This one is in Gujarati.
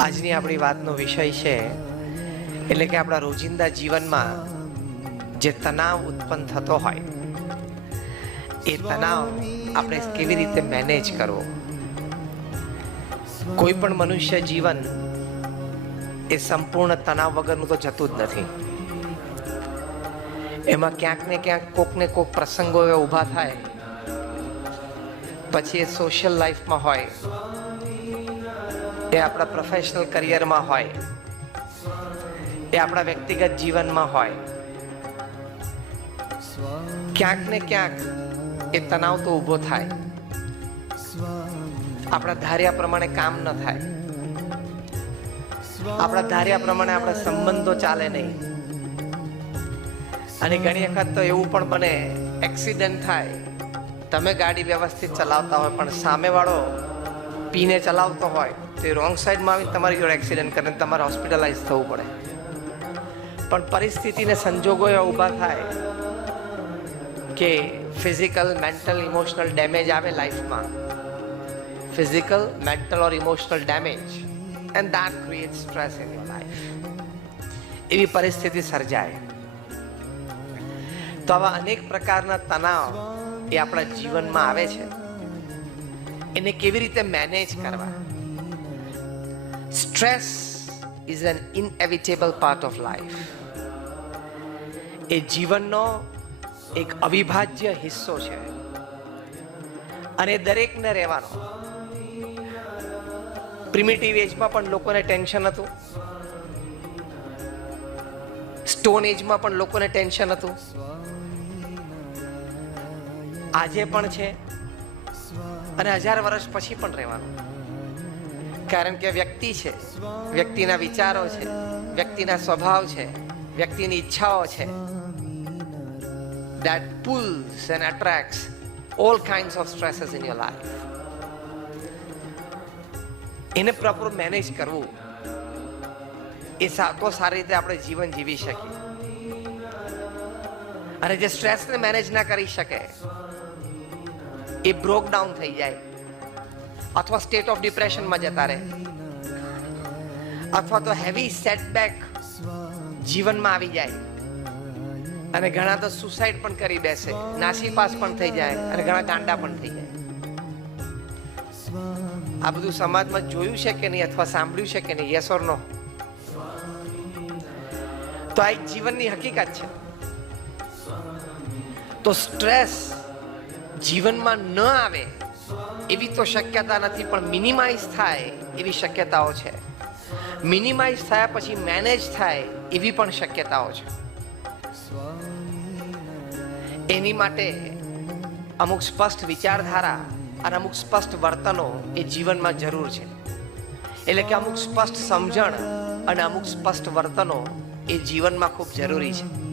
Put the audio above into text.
આજની આપણી વાતનો વિષય છે, એટલે કે આપણા રોજિંદા જીવનમાં જે તણાવ ઉત્પન્ન થતો હોય, એ તણાવ આપણે કેવી રીતે મેનેજ કરવો? કોઈ પણ મનુષ્ય જીવન એ સંપૂર્ણ તણાવ વગરનું તો જતું જ નથી. એમાં ક્યાંક ને ક્યાંક કોક ને કોક પ્રસંગો ઊભા થાય, પછી એ સોશિયલ લાઈફમાં હોય એ આપણા પ્રોફેશનલ કરિયરમાં હોય. એ આપણા વ્યક્તિગત જીવનમાં હોય. ક્યાંક ને ક્યાંક એ તણાવ તો ઊભો થાય. આપણા ધાર્યા પ્રમાણે કામ ન થાય. આપણા ધાર્યા પ્રમાણે આપણા સંબંધો ચાલે નહીં. અને ઘણી વખત તો એવું પણ બને એક્સિડન્ટ થાય. તમે ગાડી વ્યવસ્થિત ચલાવતા હોય, પણ સામેવાળો પીને ચલાવતો હોય, તે રોંગ સાઈડમાં આવીને તમારી જોડે એક્સિડન્ટ કરીને તમારે હોસ્પિટલાઇઝ થવું પડે. પણ પરિસ્થિતિને સંજોગો એવા ઊભા થાય કે ફિઝિકલ મેન્ટલ ઇમોશનલ ડેમેજ આવે લાઈફમાં physical mental or emotional damage and that create stress in life એવી પરિસ્થિતિ સર્જાય. તો આવા અનેક પ્રકારના તણાવ એ આપણા જીવનમાં આવે છે. એને કેવી રીતે મેનેજ કરવા? Stress is an inevitable part of life એ જીવનનો એક અવિભાજ્ય હિસ્સો છે. અને દરેકને રહેવાનો. પ્રિમિટિવ એજમાં પણ લોકોને ટેન્શન હતું. સ્ટોન એજમાં પણ લોકોને ટેન્શન હતું. આજે પણ છે. અને હજાર વર્ષ પછી પણ રહેવાનું. કારણ કે વ્યક્તિ છે, વ્યક્તિના વિચારો છે, વ્યક્તિના સ્વભાવ છે, વ્યક્તિની ઈચ્છાઓ છે. That pulls and attracts all kinds of stresses in your life. એને પ્રોપર મેનેજ કરવું એ તો સારી રીતે આપણે જીવન જીવી શકીએ. અને જે સ્ટ્રેસને મેનેજ ના કરી શકે એ બ્રોક ડાઉન થઈ જાય. અથવા સ્ટેટ ઓફ ડિપ્રેશનમાં જતા રહે. અથવા તો હેવી સેટબેક જીવનમાં આવી જાય. અને ઘણા તો સુસાઇડ પણ કરી બેસે. નાસીપાસ પણ થઈ જાય અને ઘણા ગાંડા પણ થઈ જાય. આ બધું સમાજમાં જોયું છે કે નહીં અથવા સાંભળ્યું છે કે નહીં? યસ ઓર નો તો આ એક જીવનની હકીકત છે. તો સ્ટ્રેસ જીવનમાં ન આવે, એવી તો શક્યતા નથી, પણ મિનિમાઇઝ થાય એવી શક્યતાઓ છે. મિનિમાઇઝ થયા પછી મેનેજ થાય એવી પણ શક્યતાઓ છે. એની માટે અમુક સ્પષ્ટ વિચારધારા અને અમુક સ્પષ્ટ વર્તનો એ જીવનમાં જરૂર છે. એટલે કે અમુક સ્પષ્ટ સમજણ અને અમુક સ્પષ્ટ વર્તનો એ જીવનમાં ખૂબ જરૂરી છે.